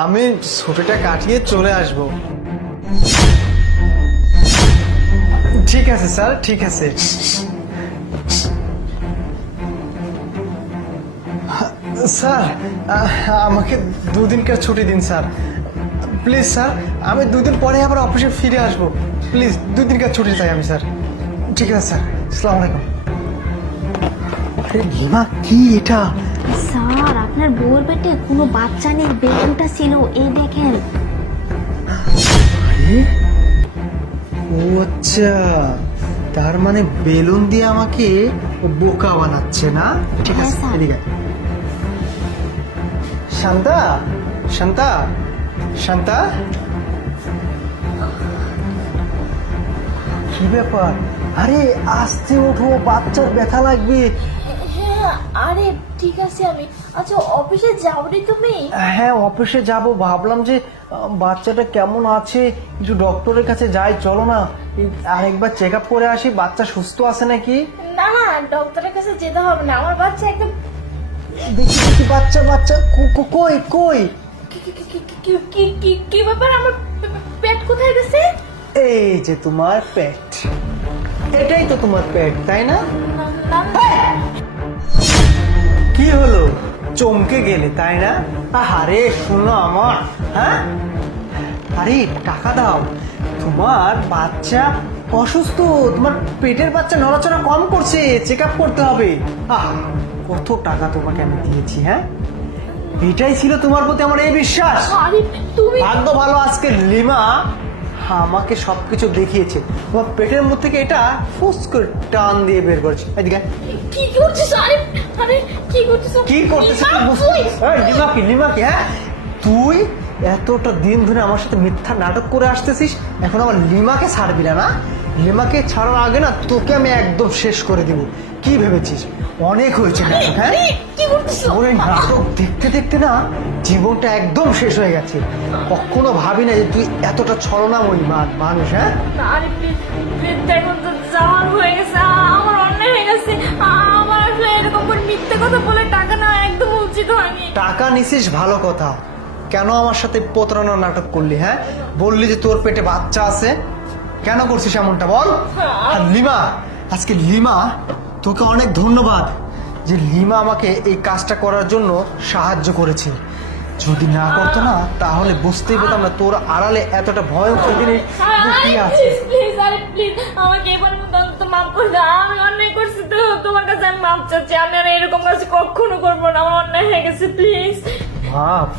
আমি ছুটিটা কাটিয়ে চলে আসব। ঠিক আছে স্যার, ঠিক আছে। স্যার আমাকে দুদিনকার ছুটি দিন স্যার, প্লিজ স্যার। আমি 2 দিন পরে আবার অফিসে ফিরে আসবো, প্লিজ 2 দিনকার ছুটি চাই আমি স্যার। ঠিক আছে স্যার, আসসালামু আলাইকুম। আরে লিমা, কি এটা? স্যার আপনার বউর পেটে কোনো বাচ্চা নেই, বেলুনটা ছিল, এই দেখেন। আরে ও আচ্ছা, তার মানে বেলুন দিয়ে আমাকে বোকা বানাচ্ছে না? ঠিক আছে, হ্যাঁ, স্যার। এদিকে আয়। শান্তা, শান্তা, শান্তা, কি ব্যাপার? আরে আস্তে ওঠো, বাচ্চার ব্যথা লাগবে। হ্যাঁ, আরে ঠিক আছে আমি। আচ্ছা অফিসে যাওনি তুমি? হ্যাঁ অফিসে যাব, ভাবলাম যে বাচ্চাটা কেমন আছে, কিছু ডক্টরের কাছে যাই, চলো না আরেকবার চেক আপ করে আসি, বাচ্চা সুস্থ আছে নাকি। না না, ডক্টরের কাছে যেতে হবে না, আমার বাচ্চা একদম। দেখি দেখি, বাচ্চা বাচ্চা কই কই? কি ব্যাপার, আমার পেট কোথায় গেছে? এই যে তোমার পেট, এটাই তো তোমার পেট, তাই না? কি হলো, চমকে গেলে তাই না? আরে শোনো আমার, হ্যাঁ আরে টাকা দাও, তোমার বাচ্চা অসুস্থ, তোমার পেটের বাচ্চা নড়াচড়া কম করছে, চেক আপ করতে হবে। কত টাকা তোমাকে আমি দিয়েছি, হ্যাঁ এটাই ছিল তোমার প্রতি আমার এই বিশ্বাস। আরে তুমি ভাগ্য ভালো, আজকে লিমা আমাকে সবকিছু দেখিয়েছে, তোমার পেটের মধ্যে থেকে এটা ফুস করে টান দিয়ে বের করেছে। এদিকে কি করছিস? আরে আরে কি করছিস? কি করতেছিস তুই? লিমা কি, লিমা কি? হ্যাঁ তুই এতটা দিন ধরে আমার সাথে মিথ্যা নাটক করে আসতেছিস, এখন আমার লিমাকে ছাড়বি না? না, লিমাকে ছাড়ার আগে না তোকে আমি একদম শেষ করে দিব। কি ভেবেছিস অনেক হয়েছে নাটক? হ্যাঁ কি করছিস? ওর এই নাটক দেখতে দেখতে না জীবনটা একদম শেষ হয়ে গেছে। কখনো ভাবি না যে তুই এতটা ছলনাময়ী মানুষ। হ্যাঁ আরে প্লিজ প্লিজ, দেখুন তো যাওয়ার হয়ে গেছে, আমার অন্যায় হয়ে গেছে। আমার আসলে এরকম করে মিথ্যে কথা বলে টাকা না একদম উচিত হয়নি। টাকা নিছিস ভালো কথা, কেন আমার সাথে প্রতারণার নাটক করলি? হ্যাঁ বললি যে তোর পেটে বাচ্চা আছে, কেন করছিস এমনটা বল? আর লিমা, আজকে লিমা তোকে অনেক ধন্যবাদ যে লিমা আমাকে এই কাজটা করার জন্য সাহায্য করেছে। যদি না করতো না তাহলে বুঝতেই পেতাম না তোর আড়ালে এতটা ভয়ঙ্কর জিনিস লুকিয়ে আছে। প্লিজ প্লিজ, আরে প্লিজ আমাকে এবার তো মাফ করে দাও, আমি অন্যায় করছি তো তোমার কাছে আমি মাফ চাচ্ছি, আমি আর এরকম কাজ কখনো করবো না, আমার অন্যায় হয়ে গেছে, প্লিজ। মাফ?